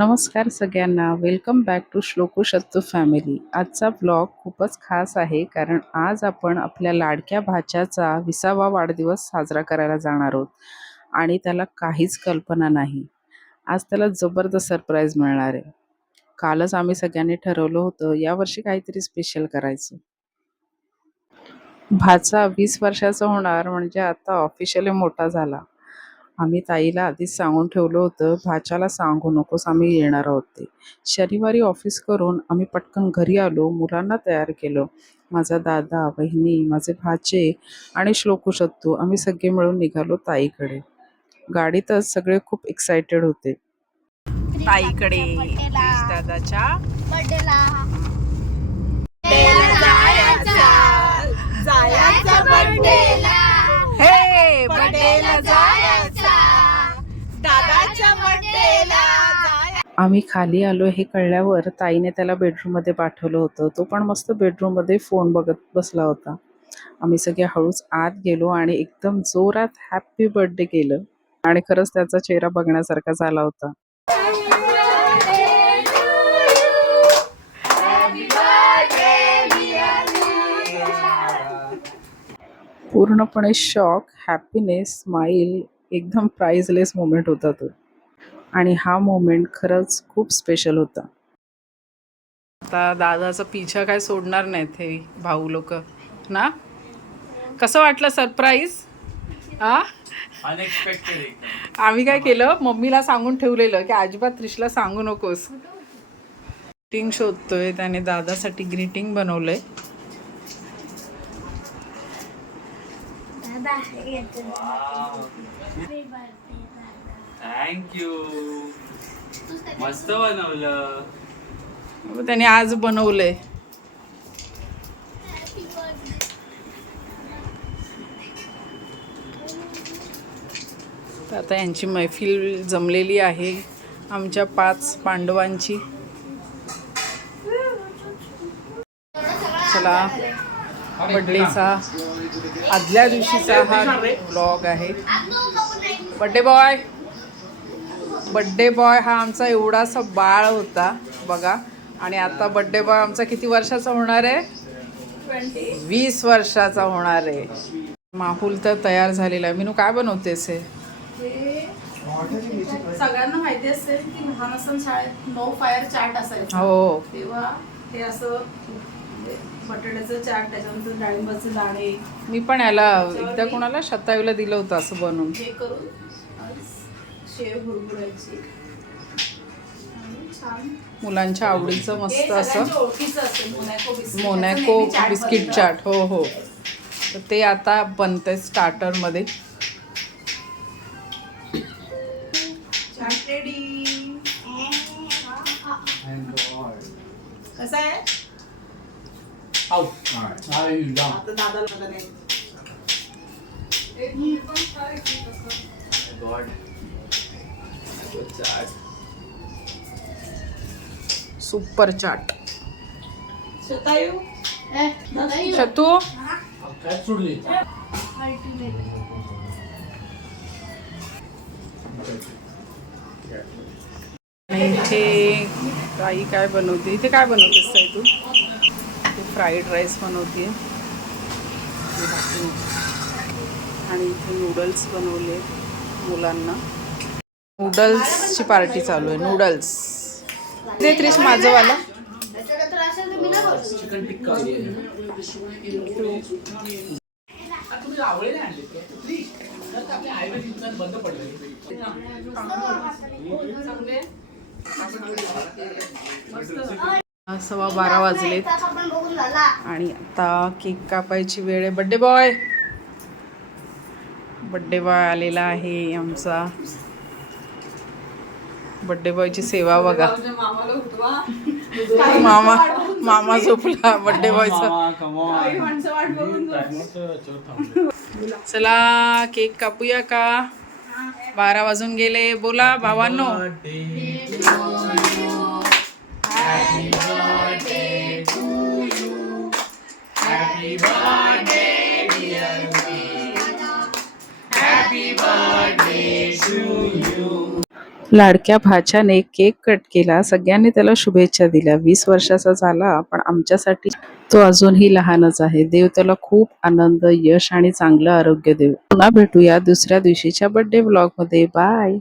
नमस्कार सगळ्यांना. Welcome back to श्लोकू शत्तू फॅमिली. आजचा ब्लॉग खूपच खास आहे कारण आज आपण आपल्या लाडक्या भाच्याचा 20वा वाढदिवस साजरा करायला जाणार आहोत आणि त्याला काहीच कल्पना नाही. आज त्याला जबरदस्त सरप्राईज मिळणार आहे. कालच आम्ही सगळ्यांनी ठरवलं होतं यावर्षी काहीतरी स्पेशल करायचं. भाचा 20 वर्षाचा होणार म्हणजे आता ऑफिशियली मोठा झाला. आम्ही ताईला आधीच सांगून ठेवलं होतं, भाच्याला सांगू नकोस आम्ही येणार आहोत ते. शनिवारी ऑफिस करून आम्ही पटकन घरी आलो, मुलांना तयार केलं. माझा दादा, बहिणी, माझे भाचे आणि श्लोकू शत्तू आम्ही सगळे मिळून निघालो ताईकडे. गाडीतच सगळे खूप एक्सायटेड होते. ताईकडे दादाच्या बर्थडेला जायचा बर्थडेला हे बर्थडेला जायचा दादाच्या बर्थडेला आम्ही खाली आलो हे कळल्यावर ताईने त्याला बेडरूममध्ये पाठवलं होतं. तो पण मस्त बेडरूममध्ये फोन बघत बसला होता. आम्ही सगळे हळूच आत गेलो आणि एकदम जोरात हॅपी बर्थडे केलं आणि खरंच त्याचा चेहरा बघण्यासारखा झाला होता. पूर्णपणे शॉक, हॅपीनेस, स्माईल, एकदम प्राइजलेस मोमेंट होता तो. आणि हा मोमेंट खरंच खूप स्पेशल होता. आता दादाचा पिछा काय सोडणार नाहीत हे भाऊ लोक ना. कसं वाटलं सरप्राईज? अनएक्सपेक्टेड. आम्ही काय केलं, मम्मीला सांगून ठेवलेलं की अजिबात त्रिशला सांगू नकोस. ग्रीटिंग शोधतोय त्याने, दादासाठी ग्रीटिंग बनवलंय. थँक्यू. मस्त बनवलं. त्याने आज बनवलंय. आता यांची मैफिल जमलेली आहे, आमच्या 5 पांडवांची. चला, बर्थडेचा आदल्या दिवशीचा हा ब्लॉग आहे. बर्थडे बॉय हा आमचा एवढासा बाळ होता बघा. आणि आता बर्थडे बॉय आमचा किती वर्षाचा होणार आहे? 20 वर्षाचा होणार आहे. माहुल तर तयार झालेला आहे. मीनू काय बनवतेस हे? सगळ्यांना माहिती असेल की लहान असताना शाळेत नो फायर चार्ट असायचा. हो, तेव्हा हे असं बटाट्याचं चाट, त्याच्यानंतर डाळिंबाचे दाणे मी पण याला एकदा कोणाला शतायूला दिलं होतं असं बनवून. हे करून शेव भुरभुरायची आणि छान मुलांच्या आवडीचं हे मस्त असं सगळ्यांच्या ओळखीचं असेल मोनॅको बिस्किट चाट. हो हो, तर ते आता बनतंय स्टार्टरमध्ये. चाट रेडी. कसं आहे आता दादाला नाही. सुपर चाट. शतायू शतू इथे ताई काय बनवते? इथे काय बनवतेस ताई तू? फ्राईड राईस बनवते आणि इथे नूडल्स बनवले मुलांना. नूडल्सची पार्टी चालू आहे. नूडल्स दे त्रिश माझंवाला. चिकन टिक्का बंद पडलं. 12:15 वाजलेत आणि आता केक कापायची वेळ आहे. बड्डे बॉय आलेला आहे आमचा. बड्डे बॉयची सेवा बघा. मामा झोपला बड्डे बॉयचा. चला केक कापूया का? 12 वाजून गेले. बोला भावांनो. लाडक्या भाच्याने केक कट केला. सगळ्यांनी त्याला शुभेच्छा दिल्या. 20 वर्षाचा झाला, पण आमच्यासाठी तो अजूनही लहानच आहे. देव त्याला खूप आनंद, यश आणि चांगलं आरोग्य देव. पुन्हा भेटूया दुसऱ्या दिवशीच्या बर्थडे व्लॉगमध्ये. बाय.